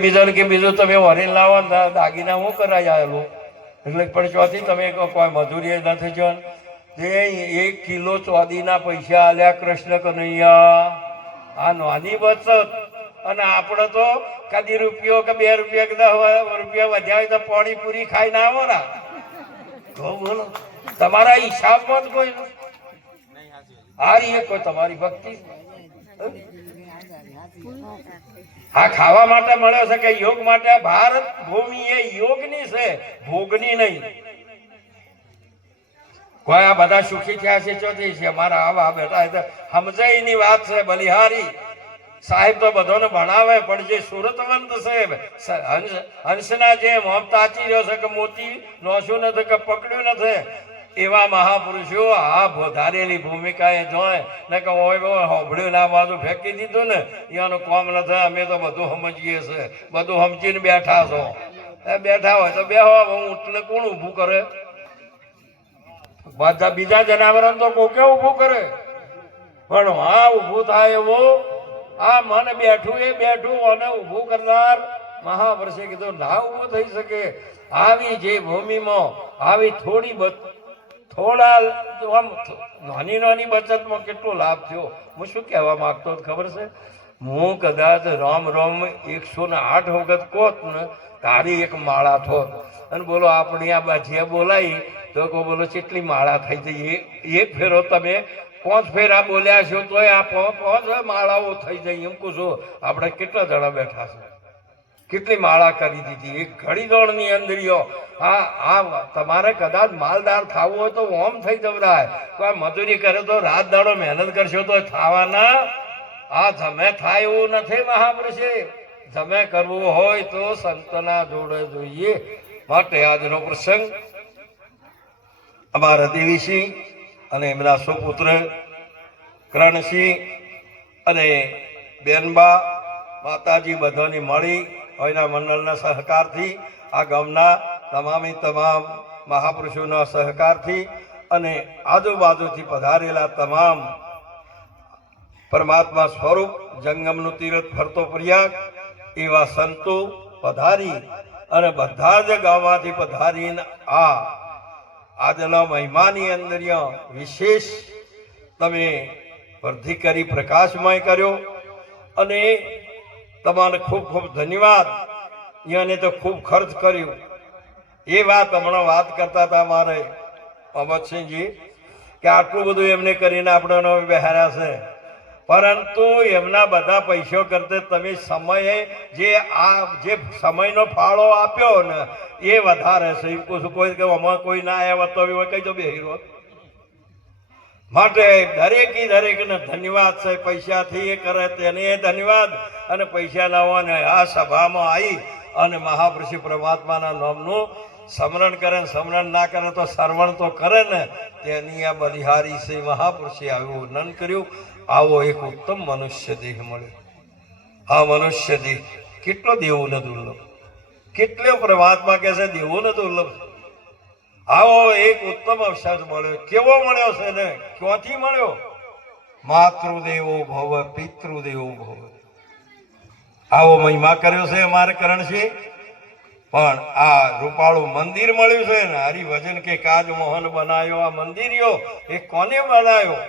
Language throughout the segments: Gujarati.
બીજો કે બીજું તમે વરીને લાવો દાગીના હું કરાય આવેલું એટલે પણ ચોથી તમે કોઈ મજૂરી નથી જો જે 1 કિલો ચોદીના પૈસા આલ્યા કૃષ્ણ કનૈયા, આ નાની બચત. અને આપણે તો કદી રૂપિયો કે 2 રૂપિયા કે 10 રૂપિયા વધ્યા હોય તો પાણીપુરી ખાઈને આવો ને તો બોલો તમારા હિસાબમાં જ કોઈ આ રીએ કોઈ તમારી ભક્તિ. હા ખાવા માટે મળ્યો છે કે યોગ માટે. ભારત ભૂમિ એ યોગની છે, ભોગની નહીં. કોઈ આ બધા સુખી થયા છે ચોથી છે મારા આવા બેટા સમજાયની વાત છે. બલિહારી સાહેબ તો બધાને ભણાવે પણ જે સુરતવંત છે હંસના જેમ હમ તાચી રહ્યો છે કે મોતી નોશું નથી કે પકડ્યું નથી એવા મહાપુરુષો આ ધારેલી ભૂમિકાએ જોય ને કે હોબળ્યું ના બાજુ ફેંકી દીધું ને એનું કોમ નથી. અમે તો બધું સમજીએ છે, બધું સમજીને બેઠા છો. બેઠા હોય તો બેહો. હું એટલે કોણ ઊભું કરે? બધા બીજા જનાવરો તો કોકે ઊભું કરે પણ હા ઊભું થાય એવું આ મન બેઠું એ બેઠું અને ઊભું કરનાર મહાપુરુષે કીધું ના ઊભું થઈ શકે. આવી જે ભૂમિમાં આવી થોડા આમ નાની નાની બચતમાં કેટલો લાભ થયો. હું શું કહેવા માંગતો ખબર છે? હું કદાચ રામ રામ 108 વખત કોત ને તારી એક માળા થોત અને બોલો આપણી આ બાજીએ બોલાવી તો બોલો કેટલી માળા થઈ જઈએ. એક ફેરો તમે 5 ફેરા બોલ્યા છો તોય આ 5 માળાઓ થઈ જાય. એમ કહું છું આપણે કેટલા જણા બેઠા છે, કેટલી માળા કરી દીધી એક ઘડી દોડની અંદરીઓ. આ તમારે કદાચ માલદાર થવું હોય તો ઓમ થઈ જવરાય. કોઈ મજૂરી કરે તો રાત દાડો મહેનત કરશો તો થવાના. આ જમે થાય એવું નથી. મહાપુરુષે જમે કરવું હોય તો સંતના જોડે જોઈએ. માટે આજનો પ્રસંગ અમારા દેવીસિંહ અને એમના સુપુત્ર કરણસિંહ અને બેનબા માતાજી બધાની મળી હોયના મંડળના સહકારથી આ ગામના તમામ મહાપુરુષોના સહકારથી અને આજુબાજુથી પધારેલા તમામ પરમાત્મા સ્વરૂપ જંગમનું તીરથ ફરતો પ્રયાગ એવા સંતો પધારી અને બધા જ ગામમાંથી પધારીને આજના મહિમાની અંદર વિશેષ તમે વૃદ્ધિ કરી પ્રકાશમય કર્યો અને તમારે ખૂબ ખૂબ ધન્યવાદ. એને તો ખૂબ ખર્ચ કર્યું એ વાત હમણાં વાત કરતા હતા મારે અમરસિંહજી કે આટલું બધું એમને કરીને આપણે બહાર્યા છે પરંતુ એમના બધા પૈસો કરતા તમે સમયે જે સમયનો ફાળો આપ્યો ને એ વધારે છે. એમ કહું છું કોઈ કે આમાં કોઈ ના આવ્યા તો કઈ તો બેહીરો. માટે દરેકને ધન્યવાદ છે. પૈસાથી એ કરે તેને ધન્યવાદ અને પૈસા ના હોય ને આ સભામાં આવી અને મહાપુરુષ પરમાત્માના નામનું સ્મરણ કરે. સ્મરણ ના કરે તો શ્રવણ તો કરે ને. તેની આ બલિહારી છે મહાપુરુષે આવું વર્ણન કર્યું. આવો એક ઉત્તમ મનુષ્ય દેહ મળ્યો. આ મનુષ્ય દેહ કેટલો દેવું ને દુર્લભ, કેટલો પરમાત્મા કહે છે દેવું ને દુર્લભ. આવો એક ઉત્તમ અવસર મળ્યો. કેવો મળ્યો છે ને ક્યાંથી મળ્યો? માતૃદેવો ભવ પિતૃદેવો ભવ. આવો મહિમા કર્યો છે અમારે કરણસિંહ. પણ આ રૂપાળું મંદિર મળ્યું છે ને હરિભજન કે કાજ મોહન બનાવ્યો. આ મંદિરિયો એ કોને બનાવ્યો?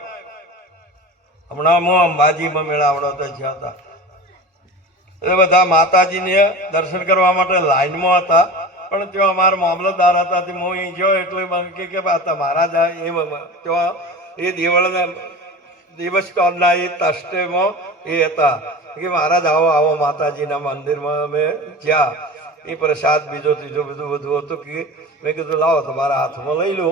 હમણાં હું અંબાજીમાં મેળાવડો તો જ્યાં હતા એ બધા માતાજીને દર્શન કરવા માટે લાઈનમાં હતા પણ ત્યાં અમારા મામલતદાર હતા. હું અહીં ગયો એટલે કે તમારા જાય ત્યાં એ દેવળના દેવસ્થાનના એ ટ્રસ્ટેમાં એ હતા કે મહારાજ આવો માતાજીના મંદિરમાં અમે જ્યાં એ પ્રસાદ બીજો ત્રીજો બધું હતું કે મેં કીધું લાવો તમારા હાથમાં લઈ લો.